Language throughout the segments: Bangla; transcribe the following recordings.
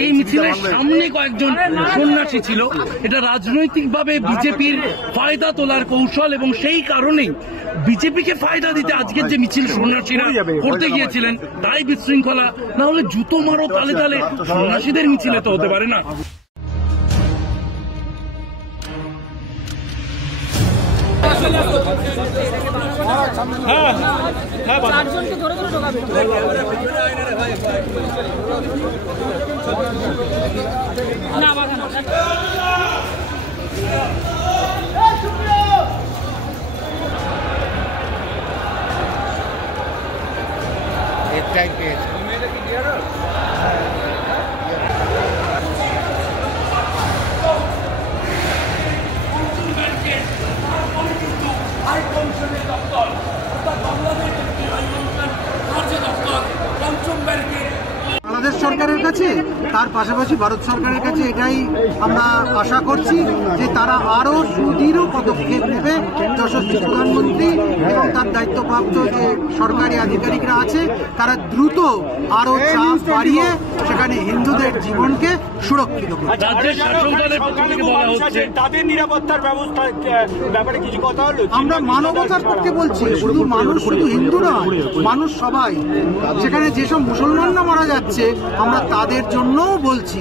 এই মিছিলের সামনে কয়েকজন সন্ন্যাসী ছিল। এটা রাজনৈতিকভাবে বিজেপির ফায়দা তোলার কৌশল, এবং সেই কারণেই বিজেপিকে ফায়দা দিতে আজকের যে মিছিল সন্ন্যাসীরা করতে গিয়েছিলেন তাই বিশৃঙ্খলা। না হলে জুতো মারো তালে তালে সন্ন্যাসীদের মিছিলে তো হতে পারে না। বাংলাদেশ সরকারের কাছে, তার পাশাপাশি ভারত সরকারের কাছে এটাই আমরা আশা করছি যে তারা আরো সুদৃঢ় পদক্ষেপ নেবে। যশস্বী প্রধানমন্ত্রী এবং তার দায়িত্বপ্রাপ্ত যে সরকারি আধিকারিকরা আছে তারা দ্রুত আরো চাপ বাড়িয়ে সেখানে হিন্দুদের জীবনকে সুরক্ষিত করবে। তাদের নিরাপত্তার ব্যবস্থার ব্যাপারে কিছু কথা হলো। আমরা মানবতার পক্ষে বলছি, শুধু মানুষ, শুধু হিন্দু নয়, মানুষ সবাই। সেখানে যেসব মুসলমানরা মারা যাচ্ছে আমরা তাদের জন্যও বলছি।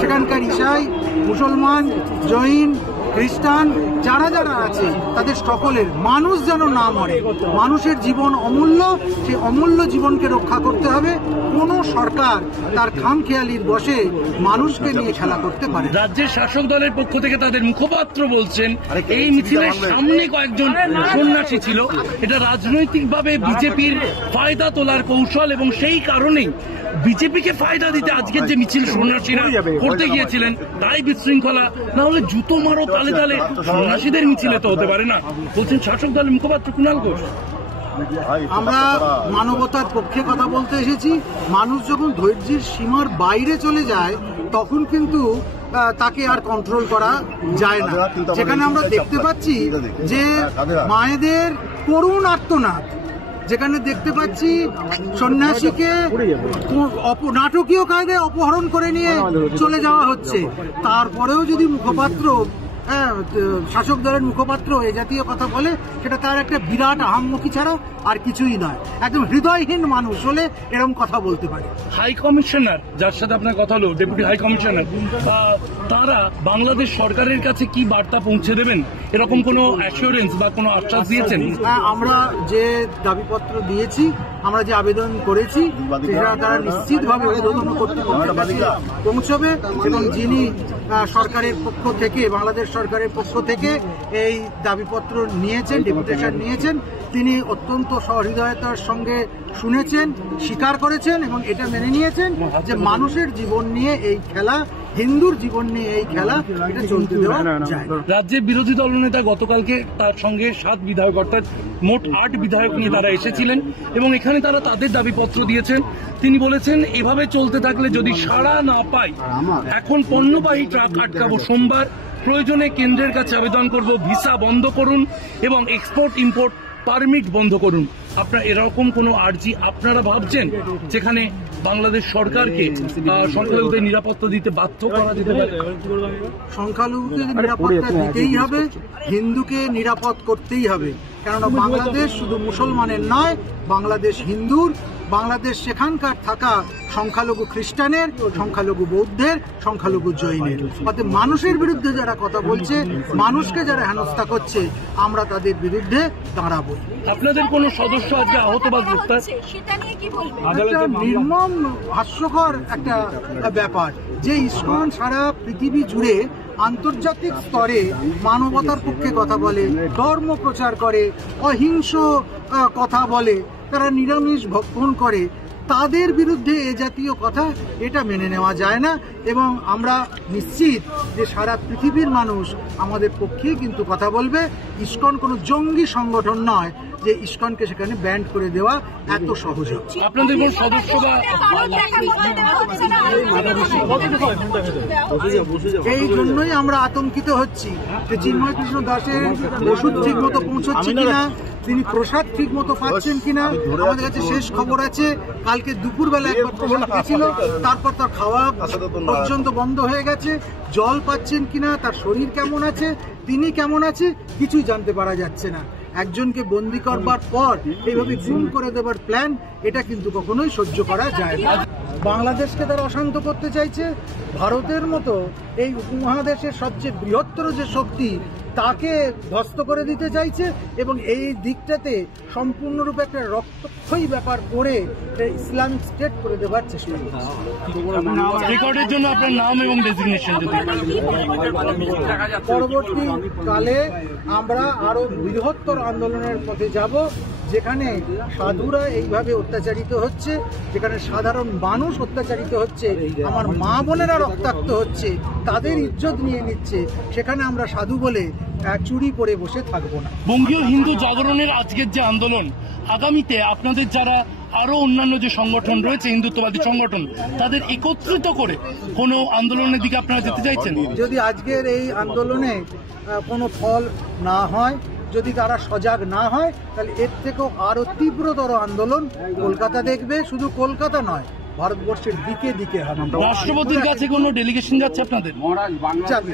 সেখানকার ঈসাই, মুসলমান, জৈন, খ্রিস্টান যারা যারা আছে তাদের সকলের মানুষ যেন না মরে। মানুষের জীবন অমূল্য, সেই অমূল্য জীবনকে রক্ষা করতে হবে। কোন সরকার তার খামখেয়ালির বশে মানুষকে নিয়ে খেলা করতে পারে। রাজ্যের শাসক দলের পক্ষ থেকে তাদের মুখপাত্র বলছেন এই মিছিলের সামনে কয়েকজন সন্ন্যাসী ছিল। এটা রাজনৈতিকভাবে বিজেপির ফায়দা তোলার কৌশল, এবং সেই কারণেই বিজেপিকে ফায়দা দিতে আজকের যে মিছিল সন্ন্যাসীরা করতে গিয়েছিলেন তাই বিশৃঙ্খলা। না হলে জুতো মারো তালে তালে সন্ন্যাসীদের মিছিলে তো হতে পারে না, বলছেন শাসক দলের মুখপাত্র কুণাল ঘোষ। আমরা মানবতার পক্ষে কথা বলতে এসেছি। মানুষ যখন ধৈর্যের সীমার বাইরে চলে যায় তখন কিন্তু তাকে আর কন্ট্রোল করা যায় না। যেখানে আমরা দেখতে পাচ্ছি যে মায়েদের করুণ আর্তনাদ, যেখানে দেখতে পাচ্ছি সন্ন্যাসীকে নাটকীয় কায়দায় অপহরণ করে নিয়ে চলে যাওয়া হচ্ছে, তারপরেও যদি মুখপাত্র, শাসক দলের মুখপাত্র এ জাতীয় কথা বলে, সেটা তার একটা বিরাট আহাম্মকি ছাড়া আর কিছুই নয়। একদম হৃদয়হীন মানুষ হলে এরকম কথা বলতে পারে। হাই কমিশনার, যার সাথে আপনার কথা হলো, ডেপুটি হাই কমিশনার, তারা বাংলাদেশ সরকারের কাছে কি বার্তা পৌঁছে দেবেন, এরকম কোনো অ্যাসিওরেন্স বা কোনো আশ্বাস দিয়েছেন? আমরা যে দাবিপত্র দিয়েছি, আমরা যে আবেদন করেছি, সেটা তারা নিশ্চিতভাবে ঊর্ধ্বতন কর্তৃপক্ষের কাছে পৌঁছবে, এবং যিনি সরকারের পক্ষ থেকে, বাংলাদেশ সরকারের পক্ষ থেকে এই দাবিপত্র নিয়েছেন, ডেপুটেশন নিয়েছেন, তিনি অত্যন্ত সহৃদয়তার সঙ্গে শুনেছেন, স্বীকার করেছেন এবং এটা মেনে নিয়েছেন যে মানুষের জীবন নিয়ে এই খেলা, হিন্দুর জীবন নিয়ে এই খেলা, এটা চলতে দেওয়া যায়। রাজ্যের বিরোধী দলনেতা গতকালকে তার সঙ্গে 7 বিধায়ক, অর্থাৎ মোট 8 বিধায়ক নিয়ে তারা এসেছিলেন এবং এখানে তারা তাদের দাবিপত্র দিয়েছেন। তিনি বলেছেন এভাবে চলতে থাকলে যদি সাড়া না পাই, এখন পণ্যবাহী ট্রাক আটকাবো সোমবার, প্রয়োজনে কেন্দ্রের কাছে আবেদন করব, ভিসা বন্ধ করুন এবং এক্সপোর্ট ইম্পোর্ট পারমিট বন্ধ করুন। আপনারা এরকম কোনো আর্জি আপনারা ভাবছেন যেখানে বাংলাদেশ সরকারকে সংখ্যালঘুদের নিরাপত্তা দিতে বাধ্য করা যেতে পারে? সংখ্যালঘুকে নিরাপত্তা দিতেই হবে, হিন্দুকে নিরাপদ করতেই হবে। কেননা বাংলাদেশ শুধু মুসলমানের নয়, বাংলাদেশ হিন্দুর, বাংলাদেশ সেখানকার থাকা সংখ্যালঘু খ্রিস্টানের, সংখ্যালঘু বৌদ্ধের, সংখ্যালঘু জৈনের। অর্থাৎ মানুষের বিরুদ্ধে যারা কথা বলছে, মানুষকে যারা হেনস্থা করছে, আমরা তাদের বিরুদ্ধে দাঁড়াবো। আপনাদের কোন সদস্য আজকে আহত বা গ্রেফতার? নির্মম হাস্যকর একটা ব্যাপার যে ইসকন সারা পৃথিবী জুড়ে আন্তর্জাতিক স্তরে মানবতার পক্ষে কথা বলে, ধর্ম প্রচার করে, অহিংস কথা বলে, তারা নিরামিষ ভক্ষণ করে, তাদের বিরুদ্ধে এ জাতীয় কথা, এটা মেনে নেওয়া যায় না। এবং আমরা নিশ্চিত যে সারা পৃথিবীর মানুষ আমাদের পক্ষেই কিন্তু কথা বলবে। ইসকন কোনো জঙ্গি সংগঠন নয়, যে ইসকনকে সেখানে ব্যান্ড করে দেওয়া এত সহজ হচ্ছে। আপনাদের কোন সদস্য বা এই জন্যই আমরা আতঙ্কিত হচ্ছি যে চিন্ময় কৃষ্ণ দাসের ওষুধ ঠিক মতো পৌঁছচ্ছে কিনা, তিনি প্রসাদ ঠিক মতো পাচ্ছেন কিনা। আমাদের কাছে শেষ খবর আছে কালকে দুপুরবেলা একবার প্রসাদ খেয়েছিল, তারপর তার খাওয়া পর্যন্ত বন্ধ হয়ে গেছে। জল পাচ্ছেন কিনা, তার শরীর কেমন আছে, তিনি কেমন আছে, কিছুই জানতে পারা যাচ্ছে না। একজনকে বন্দি করবার পর এইভাবে গুম করে দেবার প্ল্যান, এটা কিন্তু কখনোই সহ্য করা যায় না। বাংলাদেশকে তারা অশান্ত করতে চাইছে। ভারতের মতো এই উপমহাদেশের সবচেয়ে বৃহত্তর যে শক্তি, তাকে ধ্বস্ত করে দিতে চাইছে এবং এই দিকটাতে সম্পূর্ণরূপে একটা রক্তক্ষয়ী ব্যাপার করে ইসলামিক স্টেট করে দেবার চেষ্টা করছে। রেকর্ডের জন্য আপনার নাম এবং ডেজিগনেশন যদি পরবর্তীকালে আমরা আরো বৃহত্তর আন্দোলনের পথে যাব, যেখানে সাধুরা এইভাবে অত্যাচারিত হচ্ছে, যেখানে সাধারণ মানুষ অত্যাচারিত হচ্ছে, আমার মা বোনেরা রক্তাক্ত হচ্ছে, তাদের ইজ্জত নিয়ে নিচ্ছে, সেখানে আমরা সাধু বলে চুরি পরে বসে থাকবো না। বঙ্গীয় হিন্দু জাগরণের আজকের যে আন্দোলন, আগামীতে আপনাদের যারা আরো অন্যান্য যে সংগঠন রয়েছে হিন্দুত্ববাদী সংগঠন, তাদের একত্রিত করে কোনো আন্দোলনের দিকে আপনারা যেতে চাইছেন? যদি আজকের এই আন্দোলনে কোনো ফল না হয়, যদি তারা সজাগ না হয়, তাহলে এর থেকেও আরো তীব্রতর আন্দোলন কলকাতা দেখবে। শুধু কলকাতা নয়, ভারতবর্ষের দিকে দিকে হবে। রাষ্ট্রপতির কাছে কোনো ডেলিগেশন যাচ্ছে আপনাদের? যাবে।